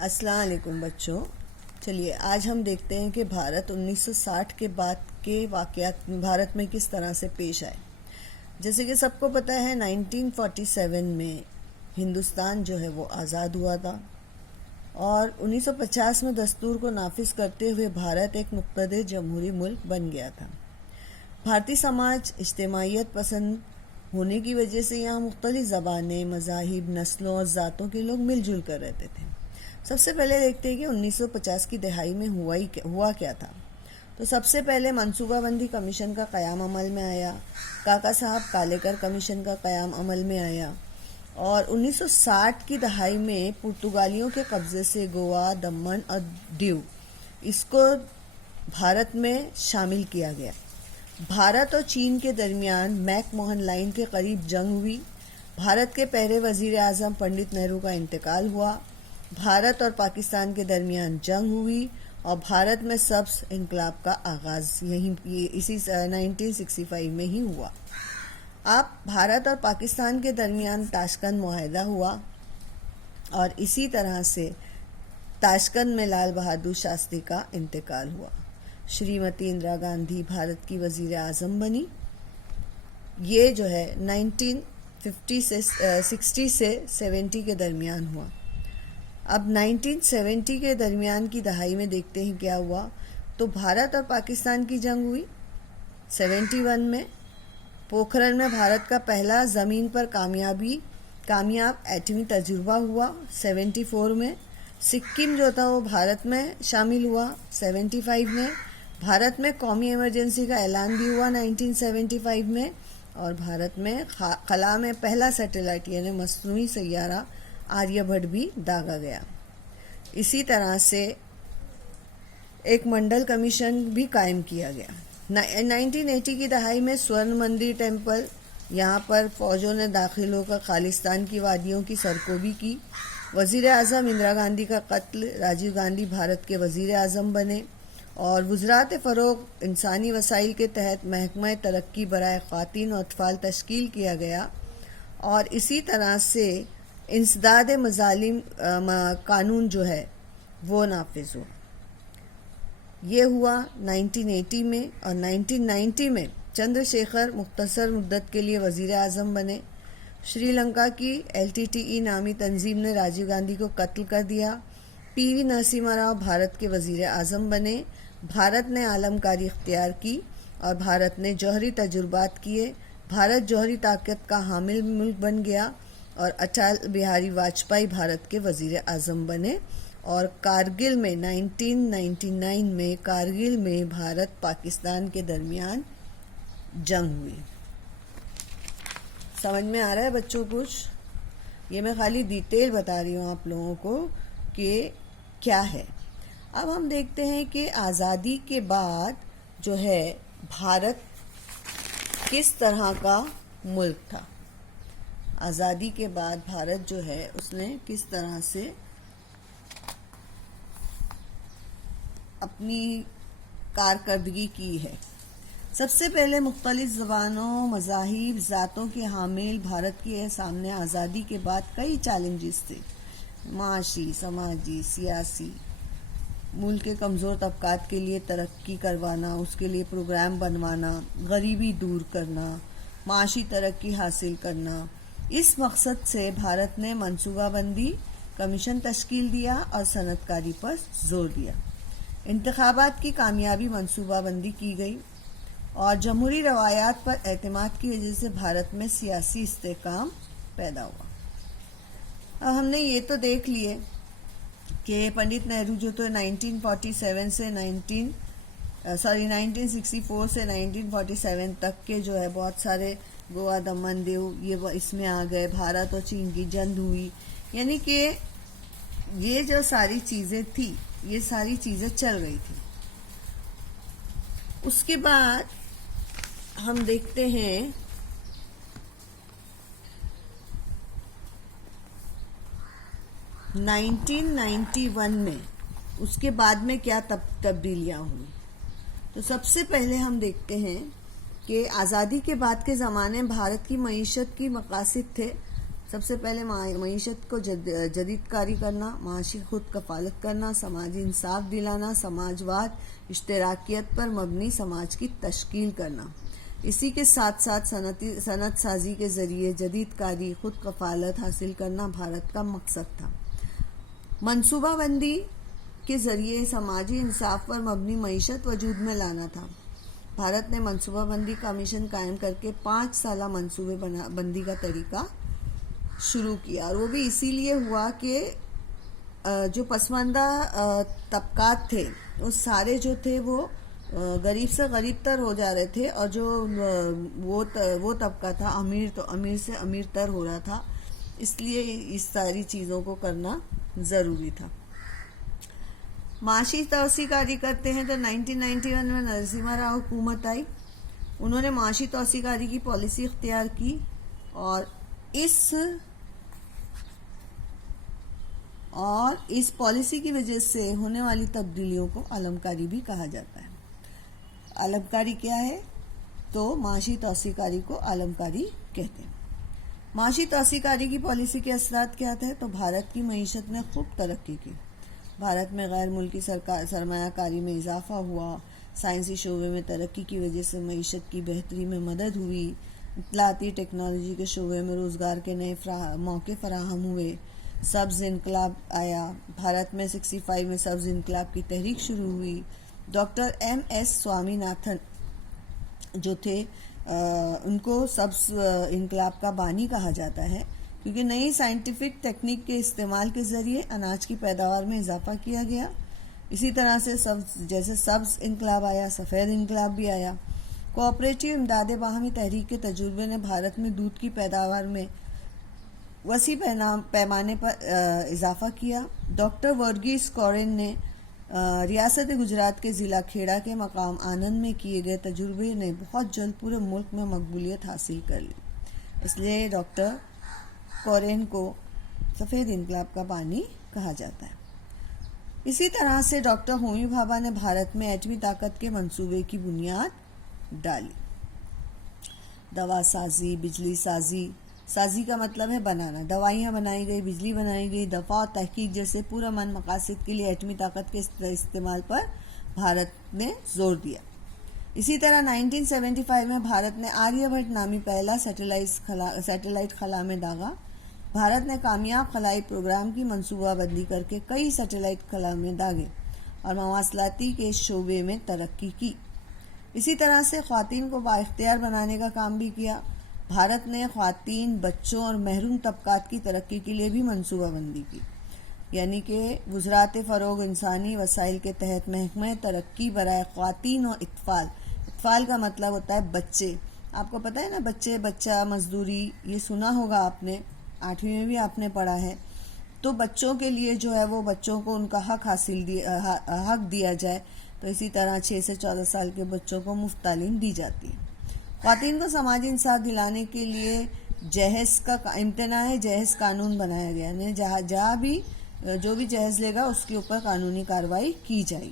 السلام علیکم بچوں. چلیے آج ہم دیکھتے ہیں کہ بھارت 1960 کے بعد کے واقعات بھارت میں کس طرح سے پیش آئے. جیسے کہ سب کو پتہ ہے 1947 میں ہندوستان جو ہے وہ آزاد ہوا تھا اور 1950 میں دستور کو نافذ کرتے ہوئے بھارت ایک مقتدر جمہوری ملک بن گیا تھا. بھارتی سماج اجتماعیت پسند ہونے کی وجہ سے یہاں مختلف زبانیں، مذاہب، نسلوں اور ذاتوں کے لوگ مل جل کر رہتے تھے. سب سے پہلے دیکھتے ہیں کہ 1950 کی دہائی میں ہوا کیا تھا. تو سب سے پہلے منصوبہ بندی کمیشن کا قیام عمل میں آیا. کاکا صاحب کالیکر کمیشن کا قیام عمل میں آیا اور 1960 کی دہائی میں پرتگالیوں کے قبضے سے گوا، دمن اور دیو اس کو بھارت میں شامل کیا گیا. بھارت اور چین کے درمیان میک موہن لائن کے قریب جنگ ہوئی. بھارت کے پہلے وزیر اعظم پنڈت نہرو کا انتقال ہوا. بھارت اور پاکستان کے درمیان جنگ ہوئی اور بھارت میں سبز انقلاب کا آغاز اسی 1965 میں ہی ہوا. اب بھارت اور پاکستان کے درمیان تاشکند معاہدہ ہوا اور اسی طرح سے تاشکند میں لال بہادر شاستری کا انتقال ہوا. شریمتی اندرا گاندھی بھارت کی وزیر اعظم بنی. یہ جو ہے 1960 سے 70 کے درمیان ہوا. اب 1970 کے درمیان کی دہائی میں دیکھتے ہیں کیا ہوا. تو بھارت اور پاکستان کی جنگ ہوئی 71 میں. پوکھرن میں بھارت کا پہلا زمین پر کامیاب ایٹمی تجربہ ہوا 74 میں. سکم جو تھا وہ بھارت میں شامل ہوا 75 میں. بھارت میں قومی ایمرجنسی کا اعلان بھی ہوا 1975 میں اور بھارت میں خلا میں پہلا سیٹلائٹ یعنی مصنوعی سیارہ آریہ بھٹ بھی داغا گیا. اسی طرح سے ایک منڈل کمیشن بھی قائم کیا گیا. 1980 کی دہائی میں سورن مندر ٹیمپل، یہاں پر فوجوں نے داخل ہو کر خالصتان کی وادیوں کی سرکوبی کی. وزیر اعظم اندرا گاندھی کا قتل. راجیو گاندھی بھارت کے وزیر اعظم بنے اور وزارت فروغ انسانی وسائل کے تحت محکمہ ترقی برائے خواتین و اطفال تشکیل کیا گیا اور اسی طرح سے انسداد مظالم قانون جو ہے وہ نافذ ہوا. یہ ہوا 1980 میں اور 1990 میں چندر شیکھر مختصر مدت کے لیے وزیر اعظم بنے. شری لنکا کی LTTE نامی تنظیم نے راجیو گاندھی کو قتل کر دیا. PV نرسمہا راؤ بھارت کے وزیر اعظم بنے. بھارت نے عالمکاری اختیار کی اور بھارت نے جوہری تجربات کیے. بھارت جوہری طاقت کا حامل ملک بن گیا اور اٹل بہاری واجپئی بھارت کے وزیر اعظم بنے اور کارگل میں 1999 میں کارگل میں بھارت پاکستان کے درمیان جنگ ہوئی. سمجھ میں آ رہا ہے بچوں کچھ؟ یہ میں خالی ڈیٹیل بتا رہی ہوں آپ لوگوں کو کہ کیا ہے. اب ہم دیکھتے ہیں کہ آزادی کے بعد جو ہے بھارت کس طرح کا ملک تھا. آزادی کے بعد بھارت جو ہے اس نے کس طرح سے اپنی کارکردگی کی ہے. سب سے پہلے مختلف زبانوں، مذاہب، ذاتوں کے حامل بھارت کے سامنے آزادی کے بعد کئی چیلنجز تھے. معاشی، سماجی، سیاسی. ملک کے کمزور طبقات کے لیے ترقی کروانا، اس کے لیے پروگرام بنوانا، غریبی دور کرنا، معاشی ترقی حاصل کرنا. اس مقصد سے بھارت نے منصوبہ بندی کمیشن تشکیل دیا اور صنعت کاری پر زور دیا. انتخابات کی کامیابی منصوبہ بندی کی گئی اور جمہوری روایات پر اعتماد کی وجہ سے بھارت میں سیاسی استحکام پیدا ہوا. اب ہم نے یہ تو دیکھ لیے کہ پنڈت نہرو جو تو 1964 سے 1947 تک کے جو ہے بہت سارے گوا، دمن، دیو یہ اس میں آ گئے. بھارت اور چین کی جنگ ہوئی. یعنی کہ یہ جو ساری چیزیں تھی یہ ساری چیزیں چل رہی تھی. اس کے بعد ہم دیکھتے ہیں 1991 میں اس کے بعد میں کیا تبدیلیاں ہوئی. تو سب سے پہلے ہم دیکھتے ہیں کہ آزادی کے بعد کے زمانے میں بھارت کی معیشت کی مقاصد تھے سب سے پہلے معیشت کو جدید کاری کرنا، معاشی خود کفالت کرنا، سماجی انصاف دلانا، سماجواد، اشتراکیت پر مبنی سماج کی تشکیل کرنا۔ اسی کے ساتھ ساتھ صنعت سازی کے ذریعے جدید کاری، خود کفالت حاصل کرنا بھارت کا مقصد تھا۔ منصوبہ بندی کے ذریعے سماجی انصاف پر مبنی معیشت وجود میں لانا تھا۔ بھارت نے منصوبہ بندی کا مشن قائم کر کے 5 سالہ منصوبے بندی کا طریقہ شروع کیا، اور وہ بھی اسی لیے ہوا کہ جو پسماندہ طبقات تھے وہ سارے جو تھے وہ غریب سے غریب تر ہو جا رہے تھے، اور جو وہ طبقہ تھا امیر سے امیر تر ہو رہا تھا، اس لیے اس ساری چیزوں کو کرنا ضروری تھا۔ معاشی توسیع کاری کرتے ہیں تو 1991 میں نرسمہا راؤ حکومت آئی۔ انہوں نے معاشی توسیع کاری کی پالیسی اختیار کی، اور اس پالیسی کی وجہ سے ہونے والی تبدیلیوں کو علمکاری بھی کہا جاتا ہے۔ علمکاری کیا ہے؟ تو معاشی توسیع کاری کو علمکاری کہتے ہیں۔ معاشی توسیع کاری کی پالیسی کے اثرات کیا تھے؟ تو بھارت کی معیشت نے خوب ترقی کی۔ بھارت میں غیر ملکی سرمایہ کاری میں اضافہ ہوا، سائنسی شعبے میں ترقی کی وجہ سے معیشت کی بہتری میں مدد ہوئی، اطلاعاتی ٹیکنالوجی کے شعبے میں روزگار کے نئے موقع فراہم ہوئے، سبز انقلاب آیا۔ بھارت میں 65 میں سبز انقلاب کی تحریک شروع ہوئی۔ Doctor M S Swaminathan جو تھے ان کو سبز انقلاب کا بانی کہا جاتا ہے، کیونکہ نئی سائنٹیفک تکنیک کے استعمال کے ذریعے اناج کی پیداوار میں اضافہ کیا گیا۔ اسی طرح سے جیسے سبز انقلاب آیا، سفید انقلاب بھی آیا۔ کوآپریٹو امداد باہمی تحریک کے تجربے نے بھارت میں دودھ کی پیداوار میں وسیع پیمانے پر اضافہ کیا۔ ڈاکٹر ورگیس کورین نے ریاست گجرات کے ضلع کھیڑا کے مقام آنند میں کیے گئے تجربے نے بہت جلد پورے ملک میں مقبولیت حاصل کر لی، اس لیے ڈاکٹر کورین کو سفید انقلاب کا بانی کہا جاتا ہے۔ اسی طرح سے ڈاکٹر ہومی بھابھا نے بھارت میں ایٹمی طاقت کے منصوبے کی بنیاد ڈالی۔ دوا سازی، بجلی سازی کا مطلب ہے بنانا، دوائیاں بنائی گئی، بجلی بنائی گئی، دفاع اور تحقیق جیسے پورا من مقاصد کے لیے ایٹمی طاقت کے استعمال پر بھارت نے زور دیا۔ اسی طرح 1975 میں بھارت نے آریہ بھٹ نامی پہلا سیٹلائٹ خلا میں داغا۔ بھارت نے کامیاب خلائی پروگرام کی منصوبہ بندی کر کے کئی سیٹلائٹ خلا میں داغے اور مواصلاتی کے شعبے میں ترقی کی۔ اسی طرح سے خواتین کو بااختیار بنانے کا کام بھی کیا۔ بھارت نے خواتین، بچوں اور محروم طبقات کی ترقی کے لیے بھی منصوبہ بندی کی، یعنی کہ وزارت فروغ انسانی وسائل کے تحت محکمہ ترقی برائے خواتین اور اطفال کا مطلب ہوتا ہے بچے۔ آپ کو پتہ ہے نا، بچہ مزدوری، یہ سنا ہوگا آپ نے، 8ویں میں بھی آپ نے پڑھا ہے۔ تو بچوں کے لیے جو ہے وہ بچوں کو ان کا حق دیا جائے، تو اسی طرح 6 سے 14 سال کے بچوں کو مفت تعلیم دی جاتی ہے۔ خواتین کو سماجی انصاف دلانے کے لیے امتناع جہیز قانون بنایا گیا، یعنی جہاں بھی جو بھی جہیز لے گا اس کے اوپر قانونی کارروائی کی جائے گی۔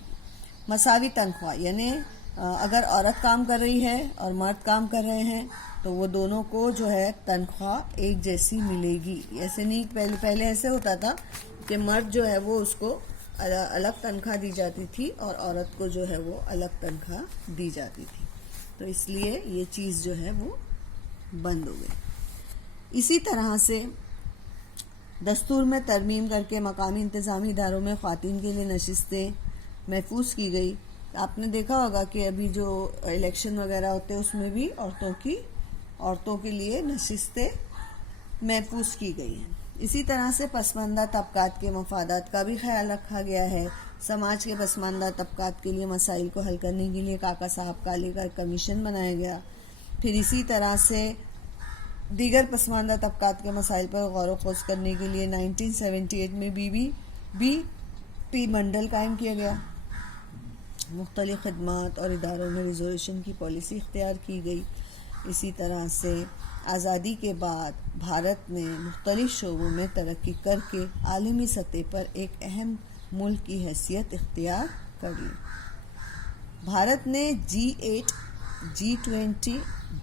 مساوی تنخواہ، یعنی اگر عورت کام کر رہی ہے اور مرد کام کر رہے ہیں تو وہ دونوں کو جو ہے تنخواہ ایک جیسی ملے گی۔ ایسے نہیں، پہلے ایسے ہوتا تھا کہ مرد جو ہے وہ اس کو الگ تنخواہ دی جاتی تھی اور عورت کو جو ہے وہ الگ تنخواہ دی جاتی تھی، تو اس لیے یہ چیز جو ہے وہ بند ہو گئی۔ اسی طرح سے دستور میں ترمیم کر کے مقامی انتظامی اداروں میں خواتین کے لیے نشستیں محفوظ کی گئی۔ آپ نے دیکھا ہوگا کہ ابھی جو الیکشن وغیرہ ہوتے ہیں اس میں بھی عورتوں کے لیے نشستیں محفوظ کی گئی ہیں۔ اسی طرح سے پسماندہ طبقات کے مفادات کا بھی خیال رکھا گیا ہے۔ سماج کے پسماندہ طبقات کے لیے مسائل کو حل کرنے کے لیے کاکا صاحب کالے کا کمیشن بنایا گیا۔ پھر اسی طرح سے دیگر پسماندہ طبقات کے مسائل پر غور و خوض کرنے کے لیے 1978 میں بی پی منڈل قائم کیا گیا۔ مختلف خدمات اور اداروں میں ریزرویشن کی پالیسی اختیار کی گئی۔ اسی طرح سے آزادی کے بعد بھارت نے مختلف شعبوں میں ترقی کر کے عالمی سطح پر ایک اہم ملک کی حیثیت اختیار کر لی۔ بھارت نے G20